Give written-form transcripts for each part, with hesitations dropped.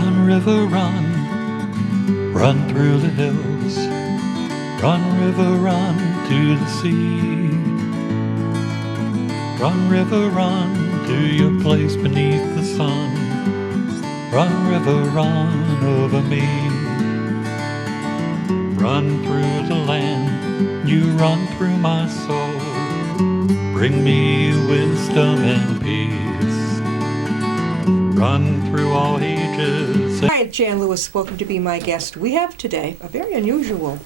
Run, river, run, run through the hills. Run, river, run to the sea. Run, river, run to your place beneath the sun. Run, river, run over me. Run through the land, you run through my soul. Bring me wisdom and peace. Run through all ages. Hi, Jan Lewis. Welcome to be my guest. We have today a very unusual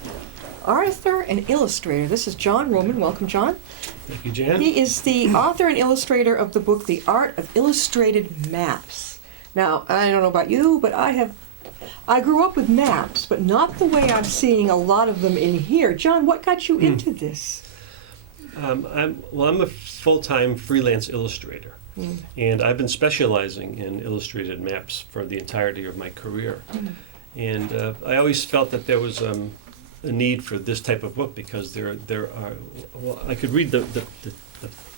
author and illustrator. This is John Roman. Welcome, John. Thank you, Jan. He is the author and illustrator of the book, The Art of Illustrated Maps. Now, I don't know about you, but I grew up with maps, but not the way I'm seeing a lot of them in here. John, what got you into this? I'm a full-time freelance illustrator, and I've been specializing in illustrated maps for the entirety of my career. And I always felt that there was a need for this type of book because there are. Well, I could read the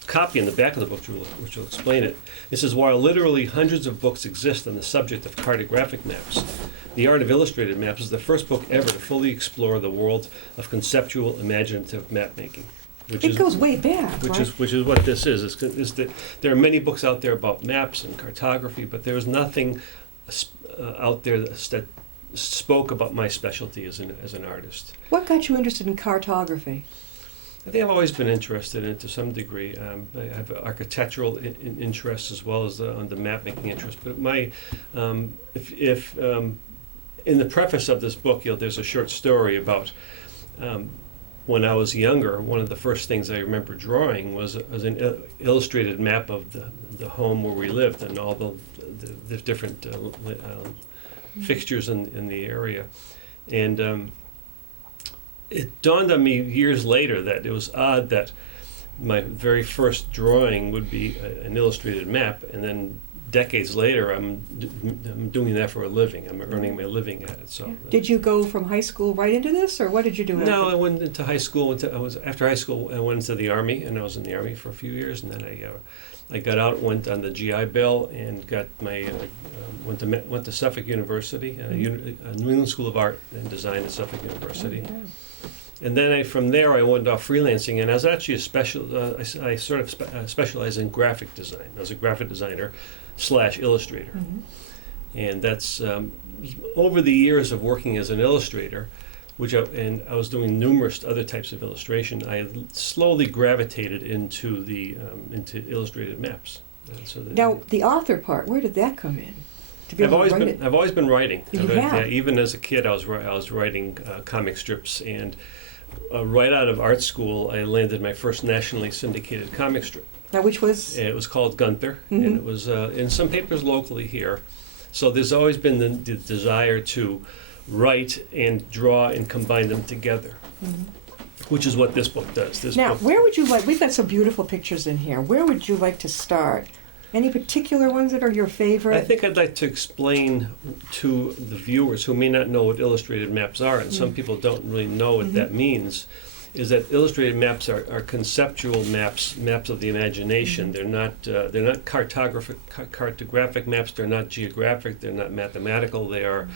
copy in the back of the book, which will explain it. It says, while literally hundreds of books exist on the subject of cartographic maps, The Art of Illustrated Maps is the first book ever to fully explore the world of conceptual, imaginative map making. It goes way back, which right? is what this is. Is that there are many books out there about maps and cartography, but there is nothing out there that spoke about my specialty as an artist. What got you interested in cartography? I think I've always been interested in it to some degree. I have architectural interests as well as the map making interest. But my, if in the preface of this book, there's a short story about. When I was younger, one of the first things I remember drawing was an illustrated map of the home where we lived and all the different fixtures in the area. And it dawned on me years later that it was odd that my very first drawing would be an illustrated map, and then decades later, I'm doing that for a living. I'm earning my living at it. So, did you go from high school right into this, or what did you do? No, I went into high school. After high school, I went into the Army, and I was in the Army for a few years, and then I got out, went on the GI Bill, and got my went to Suffolk University, New England School of Art and Design at Suffolk University. Oh, yeah. And then from there, I went off freelancing, and I was actually I sort of specialized in graphic design. I was a graphic designer / illustrator. And that's over the years of working as an illustrator, and I was doing numerous other types of illustration. I slowly gravitated into into illustrated maps. Now, the author part, where did that come in? I've always been writing. Yeah, even as a kid, I was writing comic strips, and right out of art school, I landed my first nationally syndicated comic strip. Now, which was? It was called Gunther, and it was in some papers locally here. So there's always been the desire to write and draw and combine them together, which is what this book does. Where would you like? We've got some beautiful pictures in here. Where would you like to start? Any particular ones that are your favorite? I think I'd like to explain to the viewers who may not know what illustrated maps are, and some people don't really know what that means, is that illustrated maps are conceptual maps of the imagination. They're not cartographic maps. They're not geographic. They're not mathematical. They are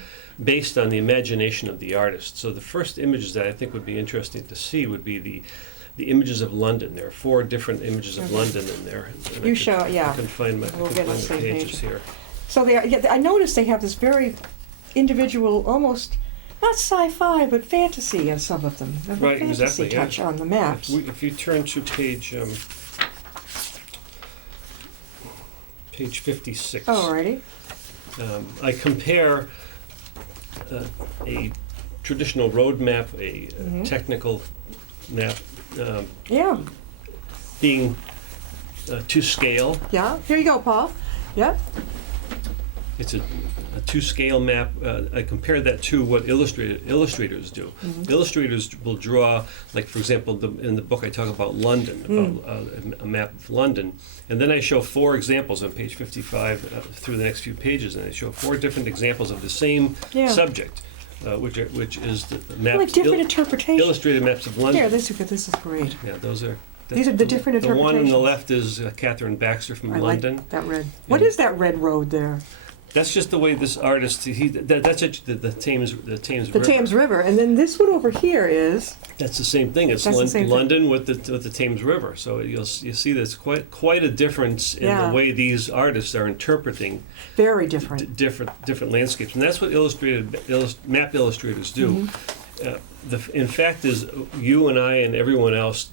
based on the imagination of the artist. So the first images that I think would be interesting to see would be the images of London. There are 4 different images of London in there. I can find the pages here. So I noticed they have this very individual, almost not sci-fi, but fantasy in some of them. Right, fantasy exactly. Touch on the maps. If you turn to page 56. Alrighty. I compare a traditional road map, a technical map, being to scale. Yeah, here you go, Paul. Yep. It's a to-scale map. I compare that to what illustrators do. Illustrators will draw, like for example, in the book I talk about London, about a map of London, and then I show 4 examples on page 55 through the next few pages, and I show 4 different examples of the same subject. Which is the maps, like different interpretations. Illustrated maps of London. Yeah, this is great. Yeah, those are. These are the different interpretations. The one on the left is Catherine Baxter from London. Like that red. What is that red road there? That's just the way this artist. That's actually the Thames. The Thames The River. Thames River. And then this one over here is... That's the same thing. It's That's the same thing. London with the Thames River. So you see there's quite a difference in Yeah. the way these artists are interpreting Very different. different landscapes, and that's what map illustrators do. In fact, is you and I and everyone else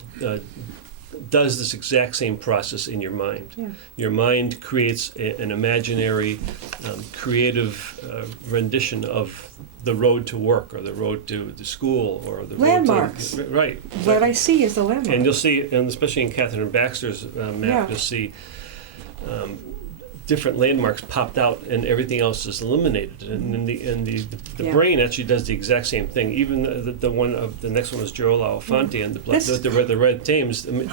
does this exact same process in your mind. Yeah. Your mind creates an imaginary, creative rendition of the road to work, or the road to school, or the Landmarks. road to... Right. What I see is the landmark. And you'll see, and especially in Catherine Baxter's map, Yeah. you'll see different landmarks popped out, and everything else is eliminated. And the Yeah. brain actually does the exact same thing. Even the next one was Joel Alfonte and the Red Thames. I mean,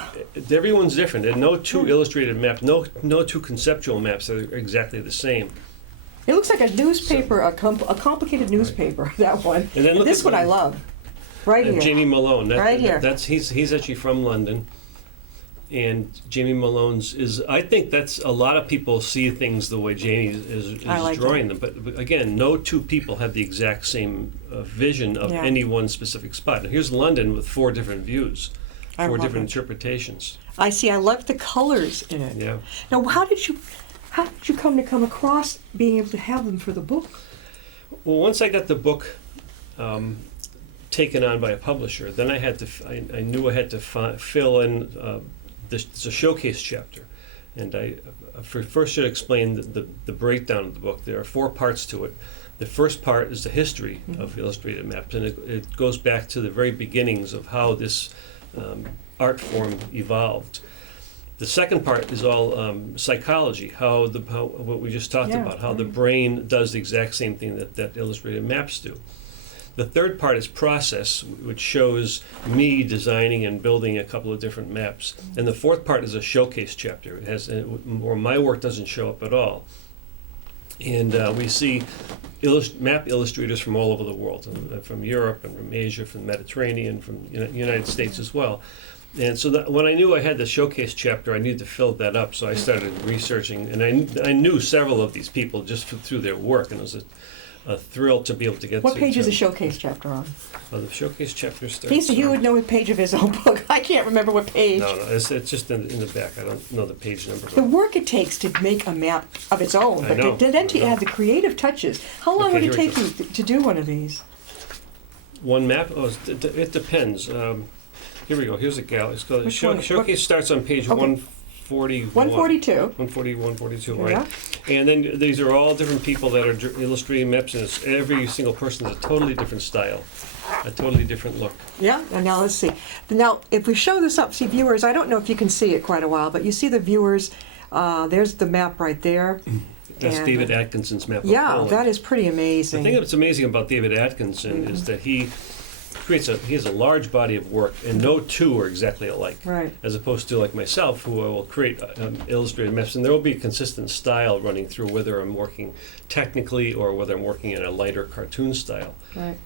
everyone's different, and no two illustrated maps, no two conceptual maps are exactly the same. It looks like a newspaper, a complicated newspaper, that one. And then look This at one I love. Right here. Jamie Malone. Right here. He's actually from London. And Jamie Malone's I think that's a lot of people see things the way Jamie is I like drawing them. But again, no two people have the exact same vision of Yeah. any one specific spot. And here's London with 4 different views, I four love different it. interpretations. I see. I like the colors in it. Yeah. Now, how did you come across being able to have them for the book? Well, once I got the book taken on by a publisher, then I had to. I knew I had to fill in. It's a showcase chapter, and I first should explain the breakdown of the book. There are 4 parts to it. The first part is the history of illustrated maps, and it goes back to the very beginnings of how this art form evolved. The second part is all psychology, how what we just talked about, how the brain does the exact same thing that illustrated maps do. The third part is process, which shows me designing and building a couple of different maps. And the fourth part is a showcase chapter. It has, where my work doesn't show up at all. And we see map illustrators from all over the world, from Europe and from Asia, from the Mediterranean, from the United States as well. And so when I knew I had the showcase chapter, I needed to fill that up. So I started researching, and I knew several of these people just through their work, and it was a thrill to be able to get What to. page is the showcase chapter on? The showcase chapter starts. He would know what page of his own book. I can't remember what page. No, it's just in the back. I don't know the page number. The work it takes to make a map of its own, I but know, then to I know. add the creative touches. How long Okay, would it here we take go. you to do one of these? One map? Oh, it depends. Here we go. Here's a gal. It's called Which one? Showcase starts on page Okay. 141. 142. 140, 142, Yeah. right. And then these are all different people that are illustrating maps, and every single person has a totally different style, a totally different look. Yeah, and now let's see. Now, if we show this up, see viewers, I don't know if you can see it quite a while, but you see the viewers, there's the map right there. That's And, David Atkinson's map of Yeah, Poland. that is pretty The amazing. thing that's amazing about David Atkinson is that he has a large body of work, and no two are exactly alike. Right. As opposed to like myself, who will create illustrated maps, and there will be a consistent style running through, whether I'm working technically or whether I'm working in a lighter cartoon style. Right.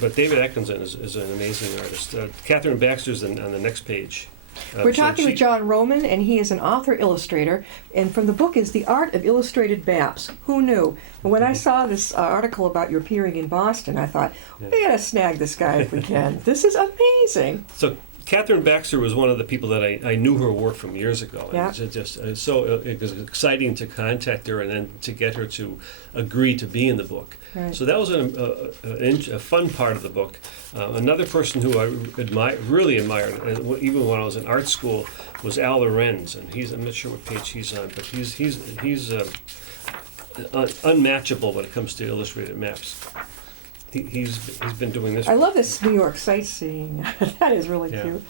But David Atkinson is an amazing artist. Catherine Baxter's on the next page. We're So talking she- with John Roman, and he is an author-illustrator, and from the book is The Art of Illustrated Maps. Who knew? When I saw this article about your appearing in Boston, I thought, we gotta snag this guy if we can. This is amazing. So Catherine Baxter was one of the people that I knew her work from years ago. Yeah. And it was exciting to contact her and then to get her to agree to be in the book. Right. So that was a fun part of the book. Another person who I really admired, even when I was in art school, was Al Lorenz, and I'm not sure what page he's on, but he's unmatchable when it comes to illustrated maps. He's been doing this. I love this New York sightseeing. That is really Yeah. cute.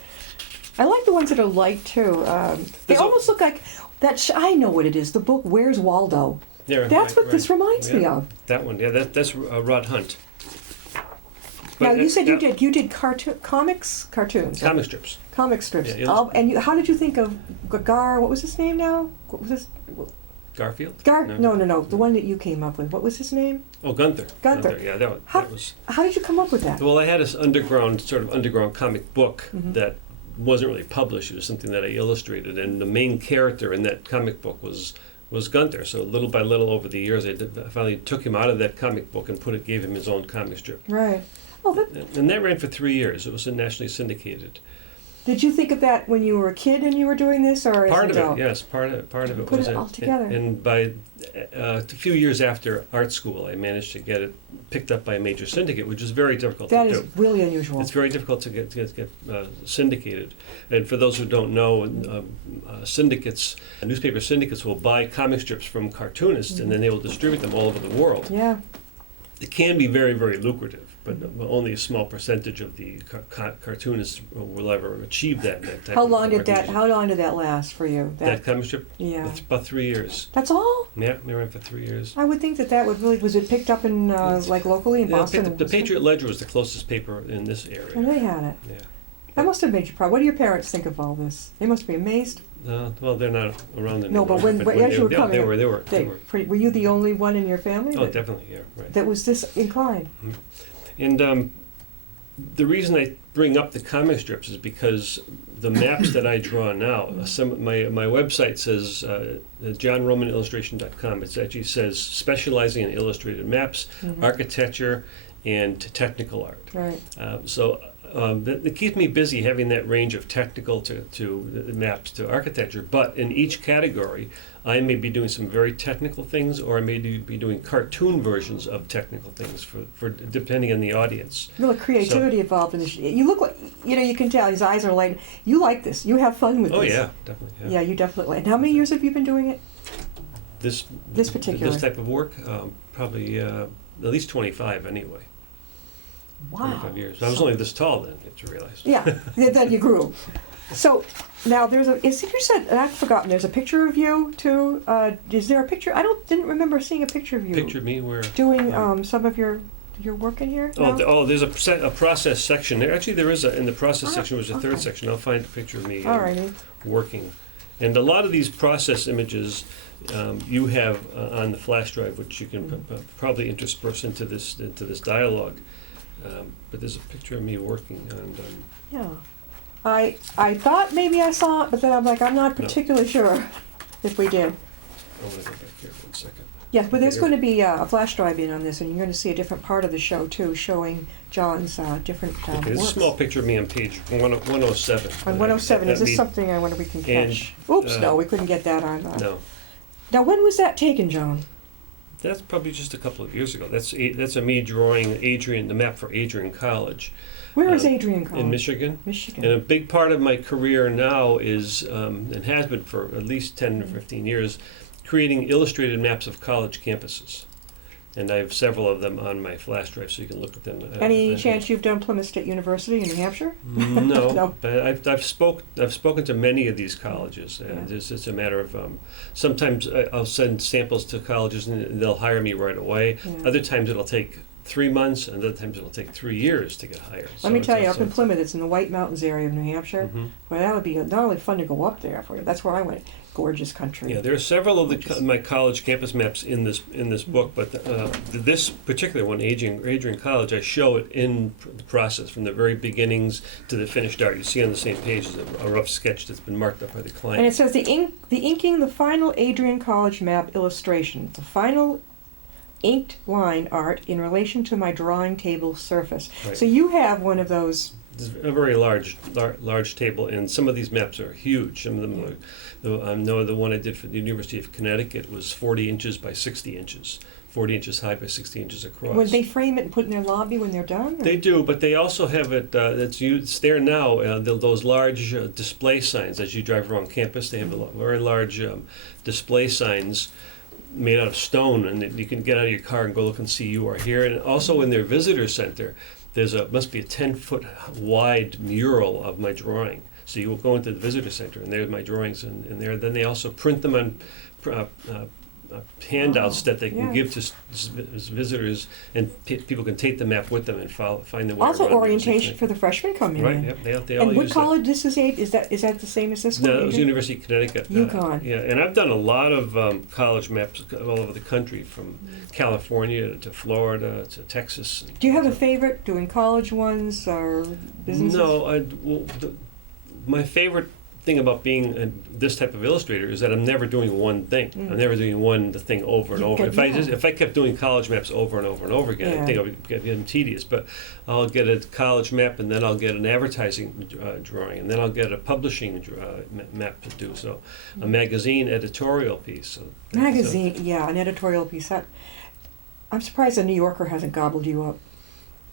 I like the ones that are light too. They There's a- almost look like that. I know what it is. The book "Where's Waldo." Yeah, That's right, what this right. reminds me Yeah, of. That one, yeah, that's Rod Hunt. Now But you said that- you did cartoons, comic strips. comic strips. Yeah, And how did you think of Gar? What was his name now? What was his? Garfield? No. The one that you came up with. What was his name? Oh, Gunther. Gunther. Yeah, How, that was. how did you come up with that? Well, I had this sort of underground comic book that wasn't really published. It was something that I illustrated, and the main character in that comic book was was Gunther. So little by little over the years, I finally took him out of that comic book and gave him his own comic strip. Right. Oh, that, And that ran for 3 years. It was nationally syndicated. did you think of that when you were a kid and you were doing this, or as Part an of adult? it, yes. Part of it Put was it all together. And by a few years after art school, I managed to get it picked up by a major syndicate, which is very difficult That to is do. really unusual. It's very difficult to get syndicated. And for those who don't know, syndicates, newspaper syndicates will buy comic strips from cartoonists, and then they will distribute them all over the world. Yeah. It can be very, very lucrative, but only a small percentage of the cartoonists will ever achieve that. Type How of long did recognition. How long did that last for you? That comic strip? Yeah. It's about 3 years. That's all? Yeah, they ran for 3 years. I would think that would really, was it picked up in, like locally in Boston? The Patriot Ledger was the closest paper in this area. And they had it. Yeah. That must have made you proud. What do your parents think of all this? They must be amazed. Well, they're not around anymore. No, but as you were coming, they were. Were you the only one in your family Oh, definitely, yeah, right. that was this inclined? And the reason I bring up the comic strips is because the maps that I draw now, my website says johnromanillustration.com. It actually says specializing in illustrated maps, architecture, and technical art. Right. That keeps me busy having that range of technical to maps to architecture. But in each category, I may be doing some very technical things, or I may be doing cartoon versions of technical things for depending on the audience. Real creativity involved in this. You look like, you can tell his eyes are light. You like this. You have fun with this. Oh yeah, definitely. Yeah, you definitely. And how many years have you been doing it? This particular. this type of work, probably at least 25 anyway. Wow. 25 years. I was only this tall then, you realize. Yeah, then you grew. So now you said, and I've forgotten, there's a picture of you too. Is there a picture? Didn't remember seeing a picture of you. Picture of me where? Doing some of your work in here? Oh, No? there's a process section. Actually, there is in the process section was a third okay. section. I'll find a picture of me Alrighty. working. And a lot of these process images you have on the flash drive, which you can probably intersperse into this dialogue. But there's a picture of me working on. Yeah. I thought maybe I saw it, but then I'm like, I'm not particularly sure if we did. I'm going to go back here for 1 second. Yeah, but there's going to be a flash drive in on this, and you're going to see a different part of the show too, showing John's different Okay, there's a works. small picture of me on page 107. On 107, is That this something I wonder we can and, catch? Oops, no, we couldn't get that on. No. Now, when was that taken, John? That's probably just a couple of years ago. That's me drawing the map for Adrian College. Where is Adrian College? In Michigan. Michigan. And a big part of my career now is, and has been for at least 10 or 15 years, creating illustrated maps of college campuses. And I have several of them on my flash drive, so you can look at them. Any chance you've done Plymouth State University in New Hampshire? No, No. but I've spoken to many of these colleges, and Yeah. it's a matter of sometimes I'll send samples to colleges and they'll hire me right away. Yeah. Other times it'll take 3 months, and other times it'll take 3 years to get hired. Let me tell you, up in Plymouth, it's in the White Mountains area of New Hampshire. Mhm. Well, that would be not only fun to go up there for you. That's where I went. Gorgeous country. Yeah, there are several of my college campus maps in this book, but this particular one, Adrian College, I show it in the process from the very beginnings to the finished art. You see on the same page is a rough sketch that's been marked up by the client. And it says the inking the final Adrian College map illustration. The final inked line art in relation to my drawing table surface. Right. So you have one of those. It's a very large table, and some of these maps are huge. Some of them are. I know the one I did for the University of Connecticut was 40 inches by 60 inches, 40 inches high by 60 inches across. Would they frame it and put it in their lobby when they're done? Or? They do, but they also have it. It's there now. Those large display signs as you drive around campus. They have very large display signs made out of stone, and you can get out of your car and go look and see you are here. And also in their visitor center, must be a 10-foot wide mural of my drawing. So you will go into the visitor center, and there's my drawings in there. Then they also print them on handouts that they can give to visitors, and people can take the map with them and find their way Also around. orientation for the freshmen coming Right, in. yep, they all And what use college is that the same as this one? No, it was University of Connecticut. UConn. Yeah, and I've done a lot of college maps all over the country, from California to Florida to Texas. Do you have a favorite doing college ones or businesses? No, my favorite thing about being this type of illustrator is that I'm never doing one thing. I'm never doing the thing over and over. If I kept doing college maps over and over and over again, I think I would get tedious. But I'll get a college map, and then I'll get an advertising drawing, and then I'll get a publishing map to do. So a magazine editorial piece. So, an editorial piece. I'm surprised the New Yorker hasn't gobbled you up.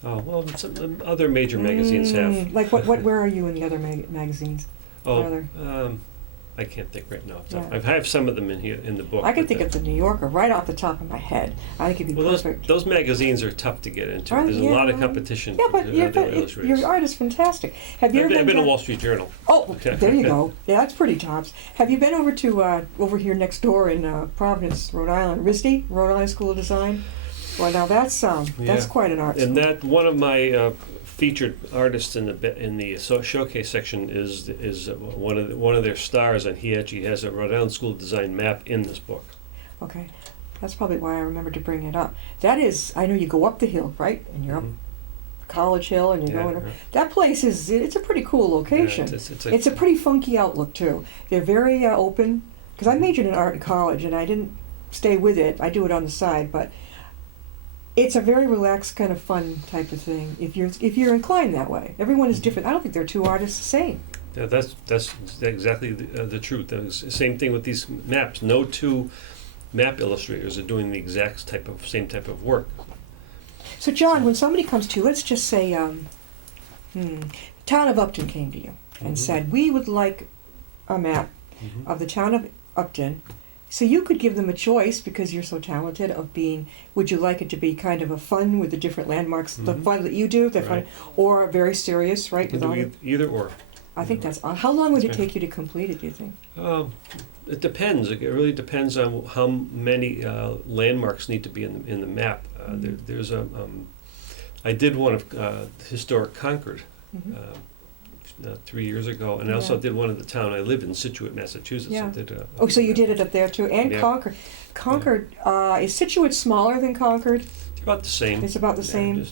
Oh, well, some other major magazines have. Like where are you in the other magazines? I can't think right now. Yeah. I have some of them in here in the book. I can think of the New Yorker right off the top of my head. I think it'd be perfect. Those magazines are tough to get into. There's a lot of competition. Yeah, but your art is fantastic. Have you I've been to Wall Street Journal. Oh, okay. There you go. Yeah, that's pretty tops. Have you been over to over here next door in Providence, Rhode Island, RISD, Rhode Island School of Design? Well, now that's quite an art school. And that one of my featured artists in the showcase section is one of their stars, and he actually has a Rhode Island School of Design map in this book. Okay, that's probably why I remembered to bring it up. That is, I know you go up the hill, right, and you're up College Hill, and you're going. That place it's a pretty cool location. Yeah, it's a pretty funky outlook too. They're very open. Because I majored in art in college, and I didn't stay with it. I do it on the side, but it's a very relaxed, kind of fun type of thing. If you're inclined that way, everyone is different. I don't think there are two artists the same. Yeah, that's exactly the truth. Same thing with these maps. No two map illustrators are doing the same type of work. So, John, when somebody comes to you, let's just say, town of Upton came to you and said, we would like a map of the town of Upton. So you could give them a choice, because you're so talented, of being, would you like it to be kind of a fun with the different landmarks, the fun that you do, fun, or very serious, right? Either or. I think that's odd. How long would it take you to complete it, do you think? It depends. It really depends on how many landmarks need to be in the map. There's I did one of historic Concord 3 years ago, and I also did one of the town I lived in, Situate, Massachusetts. Yeah. I did, so you did it up there too, and Concord. Concord, is Situate smaller than Concord? It's about the same. It's about the same.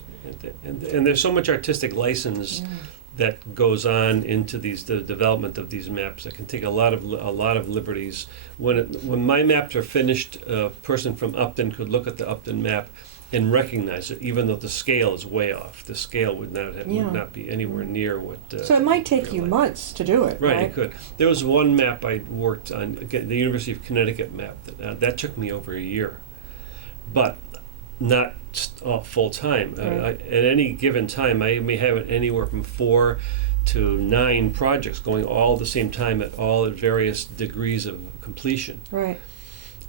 And there's so much artistic license that goes on into the development of these maps that can take a lot of liberties. When my maps are finished, a person from Upton could look at the Upton map and recognize it, even though the scale is way off. The scale would not be anywhere near what. So it might take you months to do it, right? Right, it could. There was one map I worked on, again, the University of Connecticut map. That took me over a year, but not full time. At any given time, I may have anywhere from 4 to 9 projects going all at the same time at various degrees of completion. Right.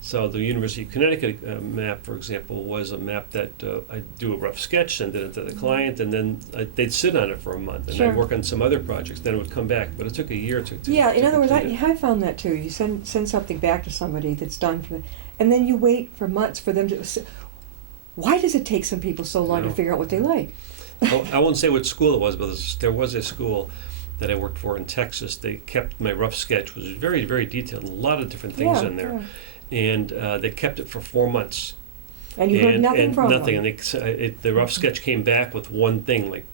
So the University of Connecticut map, for example, was a map that I'd do a rough sketch, send it to the client, and then they'd sit on it for a month, and I'd work on some other projects. Then it would come back, but it took a year to in other words, complete I found that too. You send something back to somebody that's done for them, and then you wait for months for them to. Why does it take some people so long to figure out what they like? Well, I won't say what school it was, but there was a school that I worked for in Texas. They kept my rough sketch, which was very, very detailed, a lot of different things in there. Yeah. And they kept it for 4 months. And you heard nothing from nothing. them? And the rough sketch came back with one thing, like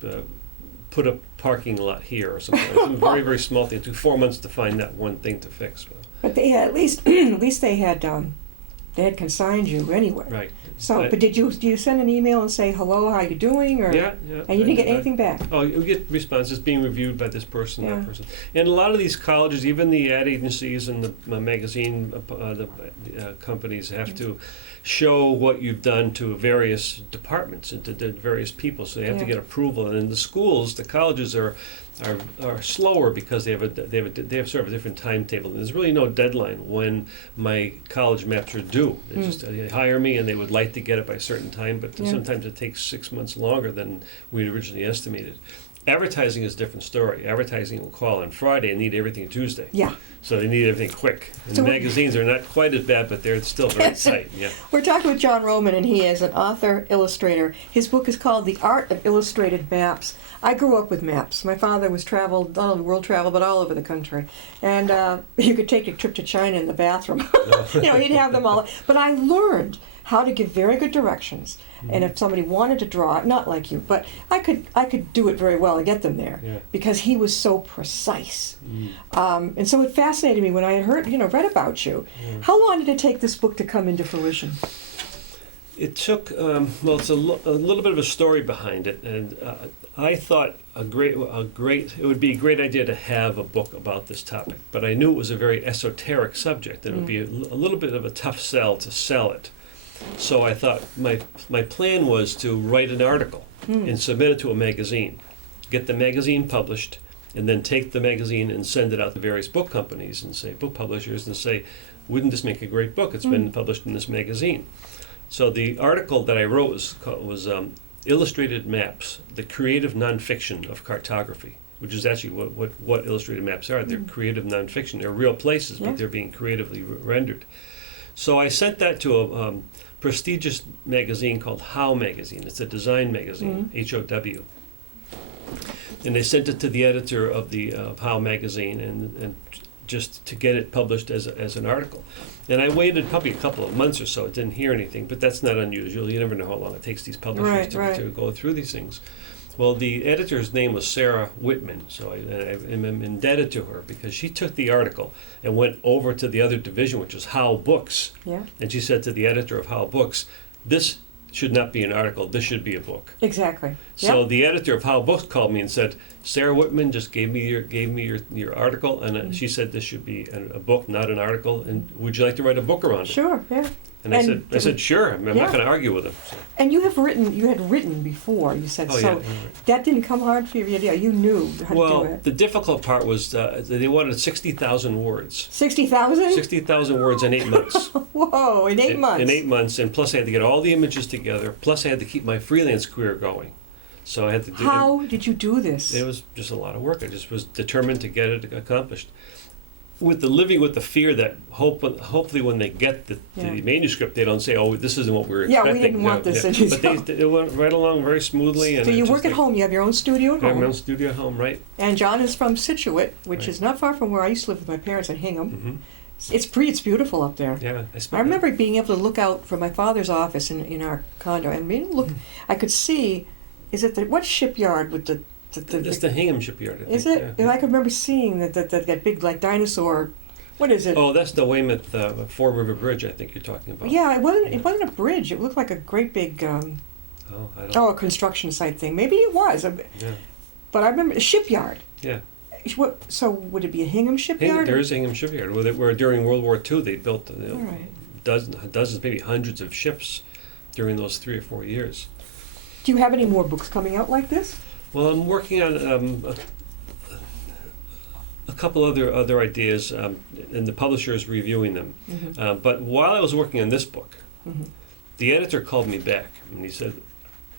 put a parking lot here or something. Some very, very small thing. It took 4 months to find that one thing to fix. But they had, at least they had consigned you anyway. Right. So, but do you send an email and say, hello, how you doing? Or, yeah. And you didn't get anything back? Oh, you get responses being reviewed by this person, that person. And a lot of these colleges, even the ad agencies and the magazine companies have to show what you've done to various departments and to various people. So they have to get approval. And in the schools, the colleges are slower because they have sort of a different timetable. And there's really no deadline when my college maps are due. They hire me and they would like to get it by a certain time, but sometimes it takes 6 months longer than we originally estimated. Advertising is a different story. Advertising will call on Friday and need everything Tuesday. Yeah. So they need everything quick. And so magazines are not quite as bad, but they're still very tight. Yeah. We're talking with John Roman, and he is an author, illustrator. His book is called The Art of Illustrated Maps. I grew up with maps. My father was not only world travel, but all over the country. And you could take a trip to China in the bathroom. He'd have them all. But I learned how to give very good directions. And if somebody wanted to draw it, not like you, but I could do it very well and get them there Yeah. because he was so precise. And so it fascinated me when I had read about you. Yeah. How long did it take this book to come into fruition? It took, well, it's a little bit of a story behind it, and I thought it would be a great idea to have a book about this topic, but I knew it was a very esoteric subject, and it would be a little bit of a tough sell to sell it. So I thought my plan was to write an article and submit it to a magazine, get the magazine published, and then take the magazine and send it out to various book companies and say, book publishers, and say, wouldn't this make a great book? It's been published in this magazine. So the article that I wrote was Illustrated Maps, the creative nonfiction of cartography, which is actually what illustrated maps are. They're creative nonfiction. They're real places, but they're being creatively rendered. So I sent that to a prestigious magazine called How magazine. It's a design magazine, HOW. And they sent it to the editor of the How magazine and just to get it published as an article. And I waited probably a couple of months or so. I didn't hear anything, but that's not unusual. You never know how long it takes these publishers to go through these things. Well, the editor's name was Sarah Whitman, so I'm indebted to her because she took the article and went over to the other division, which was How Books. Yeah. And she said to the editor of How Books, this should not be an article, this should be a book. Exactly. So the editor of How Books called me and said, Sarah Whitman just gave me your article, and she said this should be a book, not an article, and would you like to write a book around it? Sure, yeah. And I said, sure. I'm not going to argue with him. So. And you had written before, you said, Yeah. that didn't come hard for you. Yeah, you knew how to do Well, it. the difficult part was they wanted 60,000 words. 60,000? 60,000 words in 8 months. Whoa, in 8 months. In 8 months, and plus I had to get all the images together, plus I had to keep my freelance career going. So I had to do How did you do this? It was just a lot of work. I just was determined to get it accomplished. Living with the fear that hopefully when they get the manuscript, they don't say, "Oh, this isn't what we were expecting." Yeah, we didn't want this. But they went right along very smoothly. And so you work at home. You have your own studio at I have home. my own studio at home, right? And John is from Situate, which Right. is not far from where I used to live with my parents in Hingham. It's It's beautiful up there. Yeah, I remember being able to look out from my father's office in our condo and I could see. Is it what shipyard with the It's the Hingham shipyard. I Is think, it? yeah. And I can remember seeing that big like dinosaur. What is it? Oh, that's the Weymouth Four River Bridge. I think you're talking about. Yeah, it wasn't a bridge. It looked like a great big Oh, I don't. a construction site thing. Maybe it was. Yeah. But I remember a shipyard. Yeah. So would it be a Hingham shipyard? There is a Hingham shipyard where during World War II they built All right. dozens, maybe hundreds of ships during those 3 or 4 years. Do you have any more books coming out like this? Well, I'm working on a couple other ideas, and the publisher is reviewing them. But while I was working on this book, the editor called me back and he said,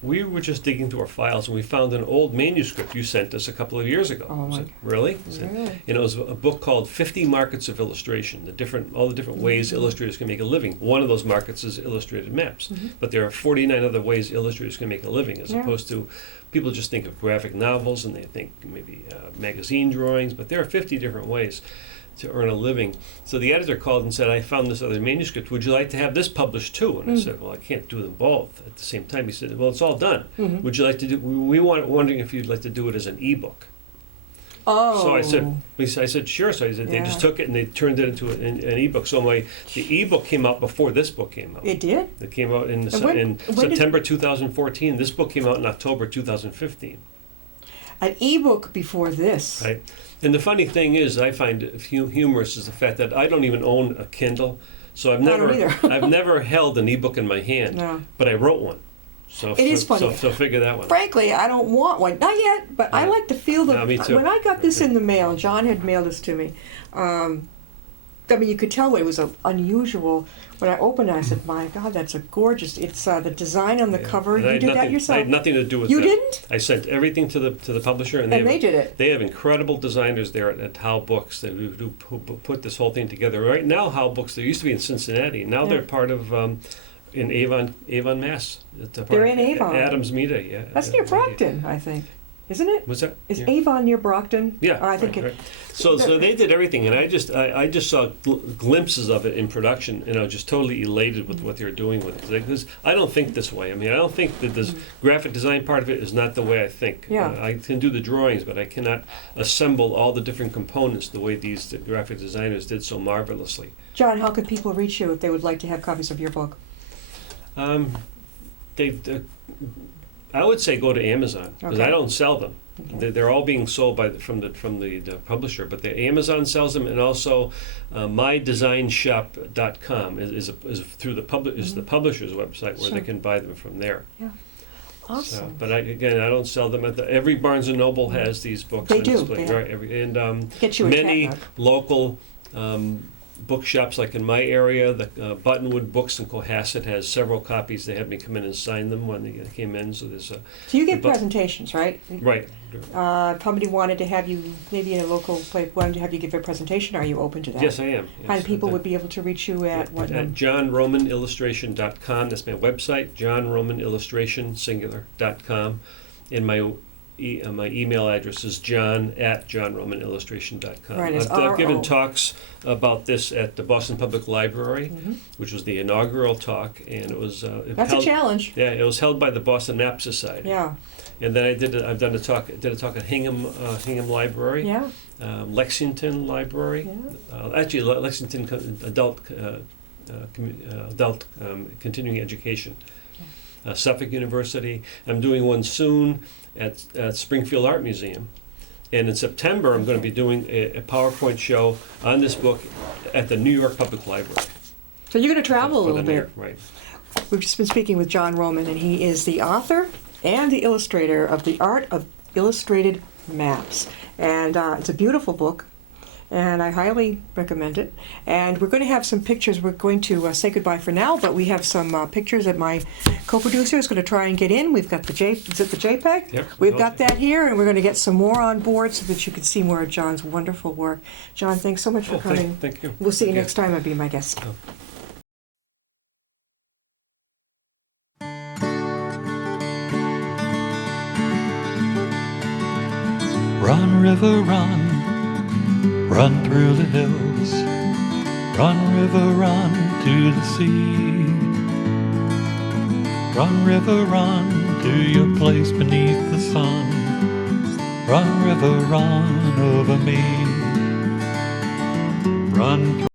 "We were just digging through our files and we found an old manuscript you sent us a couple of years ago." Oh, I my said, "Really?" I said, Really? and it was a book called 50 Markets of Illustration, all the different ways illustrators can make a living. One of those markets is illustrated maps, but there are 49 other ways illustrators can make a living, as opposed to people just think of graphic novels and they think maybe magazine drawings, but there are 50 different ways to earn a living. So the editor called and said, "I found this other manuscript. Would you like to have this published too?" And I said, "Well, I can't do them both at the same time." He said, "Well, it's all done. Would you like to do? Wondering if you'd like to do it as an ebook." Oh. So I said, sure. So they just took it and they turned it into an ebook. So the ebook came out before this book came out. It did? It came out in when September 2014. This book came out in October 2015. An ebook before this. Right. And the funny thing is, I find humorous is the fact that I don't even own a Kindle. So I've I don't either. I've never held an ebook in my hand. No. But I wrote one. So It is funny. So figure that one. Frankly, I don't want one. Not yet, but I Yeah. like to feel the... No, me too. When I got this in the mail, John had mailed this to me. I mean, you could tell it was unusual. When I opened it, I said, "My God, that's a gorgeous." It's the design on the cover. And I You had did that nothing- yourself. I had nothing to do with You that. didn't? I sent everything to the publisher, and And they did it. They have incredible designers there at How Books who put this whole thing together. Right now, How Books, they used to be in Cincinnati. Now they're part of in Avon, Mass. It's a part They're of in Avon. Adams Media, yeah. That's near Brockton, I think. isn't it? Was that? Is Yeah. Avon near Brockton? Yeah, I think right. So they did everything, and I just saw glimpses of it in production, and I was just totally elated with what they were doing with it. Because I don't think this way. I mean, I don't think that this graphic design part of it is not the way I think. Yeah. I can do the drawings, but I cannot assemble all the different components the way these graphic designers did so marvelously. John, how can people reach you if they would like to have copies of your book? I would say go to Amazon because Okay. I don't sell them. Okay. They're all being sold from the publisher, but the Amazon sells them, and also mydesignshop.com is through the publisher's website where Sure. they can buy them from there. Yeah. So, Awesome. but I don't sell them at every Barnes and Noble has these books. They on do, display, they have- right? Get you a Many catalog. local bookshops, like in my area, the Buttonwood Books in Cohasset has several copies. They had me come in and sign them when they came in. So there's a So you give the book- presentations, right? right. If somebody wanted to have you, maybe in a local place, wanted to have you give a presentation, are you open to that? Yes, I am. How Yes, people I've would be able to reach you at what at number? johnromanillustration.com. That's my website, johnromanillustration.com. And my email address is john@johnromanillustration.com. Right, it's I've given R-O. talks about this at the Boston Public Library, which was the inaugural talk, and it was That's a challenge. Yeah, it was held by the Boston Map Society. Yeah. And then did a talk at Hingham Library, Yeah. Lexington Library, Yeah. actually Lexington Adult Continuing Education, Suffolk University. I'm doing one soon at Springfield Art Museum, and in September I'm going to be doing a PowerPoint show on this book at the New York Public Library. So you're going to travel a For the little mayor, bit. right? We've just been speaking with John Roman, and he is the author and the illustrator of The Art of Illustrated Maps. And it's a beautiful book, and I highly recommend it. And we're going to have some pictures. We're going to say goodbye for now, but we have some pictures that my co-producer is going to try and get in. We've got the is it the JPEG? Yep. We've got that here, and we're going to get some more on board so that you can see more of John's wonderful work. John, thanks so much for coming. Thank you. We'll see you Thank next time. I'll be my guest. Oh. Run, river, run, run through the hills. Run, river, run to the sea. Run, river, run to your place beneath the sun. Run, river, run over me. Run